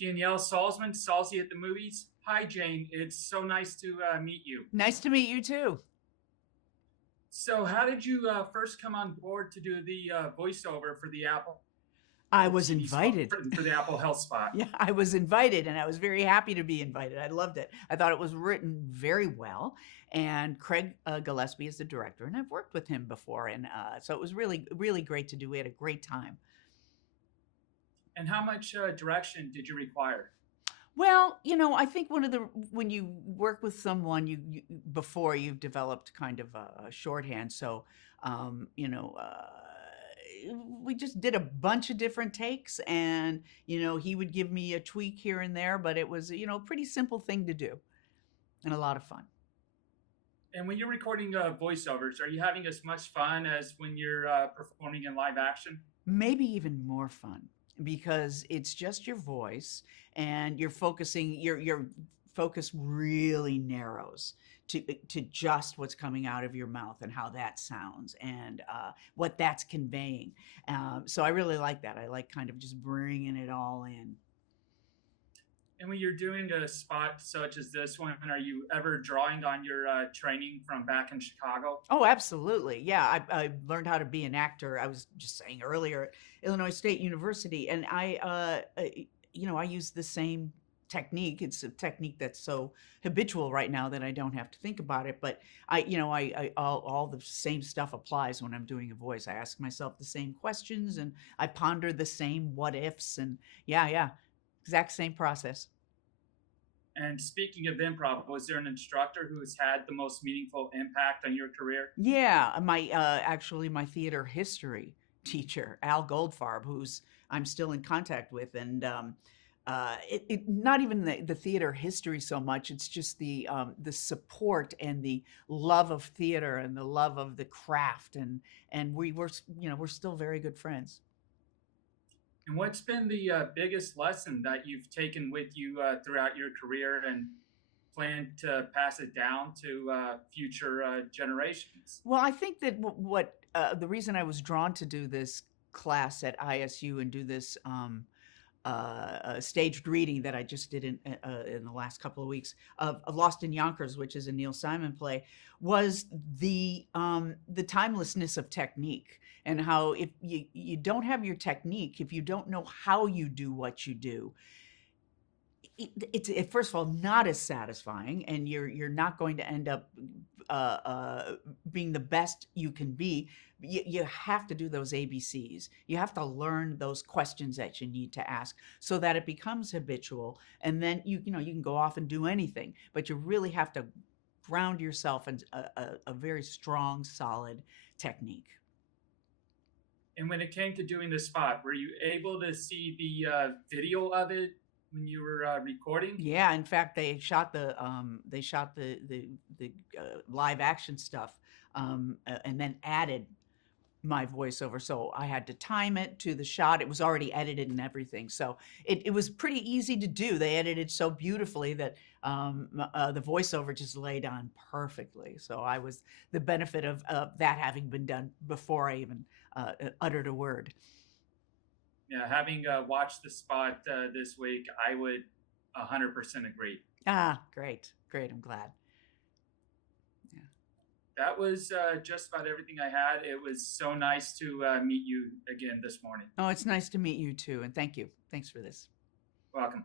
Danielle Salzman, Solzy at the movies. Hi, Jane. It's so nice to meet you. Nice to meet you too. So, how did you first come on board to do the voiceover for the Apple I was TV spot invited. for the Apple Health spot? Yeah, I was invited and I was very happy to be invited. I loved it. I thought it was written very well. And Craig Gillespie is the director, and I've worked with him before. And so it was really, really great to do. We had a great time. And how much direction did you require? Well, I think when you work with someone, you before you've developed kind of a shorthand. So, um, you know, uh, we just did a bunch of different takes, and he would give me a tweak here and there, but it was a pretty simple thing to do and a lot of fun. And when you're recording voiceovers, are you having as much fun as when you're performing in live action? Maybe even more fun because it's just your voice and you're focusing your focus really narrows to just what's coming out of your mouth and how that sounds and what that's conveying. So I really like that. I like kind of just bringing it all in. And when you're doing a spot such as this one, are you ever drawing on your training from back in Chicago? Oh, absolutely. Yeah, I learned how to be an actor. I was just saying earlier at Illinois State University, and I use the same technique. It's a technique that's so habitual right now that I don't have to think about it. But all the same stuff applies when I'm doing a voice. I ask myself the same questions, and I ponder the same what ifs, and yeah, exact same process. And speaking of improv, was there an instructor who has had the most meaningful impact on your career? Yeah, my actually my theater history teacher, Al Goldfarb, who's I'm still in contact with, and not even the theater history so much. It's just the support and the love of theater and the love of the craft, and we're still very good friends. And what's been the biggest lesson that you've taken with you throughout your career and plan to pass it down to future generations? Well, I think that what the reason I was drawn to do this class at ISU and do this staged reading that I just did in the last couple of weeks of Lost in Yonkers, which is a Neil Simon play, was the timelessness of technique and how if you don't have your technique, if you don't know how you do what you do, it's first of all not as satisfying, and you're not going to end up being the best you can be. You have to do those ABCs. You have to learn those questions that you need to ask so that it becomes habitual, and then you can go off and do anything. But you really have to ground yourself in a very strong, solid technique. And when it came to doing the spot, were you able to see the video of it when you were recording? Yeah, in fact, they shot the live action stuff, and then added my voiceover. So I had to time it to the shot. It was already edited and everything. So it was pretty easy to do. They edited so beautifully that the voiceover just laid on perfectly. So I was the benefit of that having been done before I even uttered a word. Yeah, having watched the spot this week, I would 100% agree. Ah, great, great. I'm glad. Yeah. That was just about everything I had. It was so nice to meet you again this morning. Oh, it's nice to meet you too. And thank you. Thanks for this. Welcome.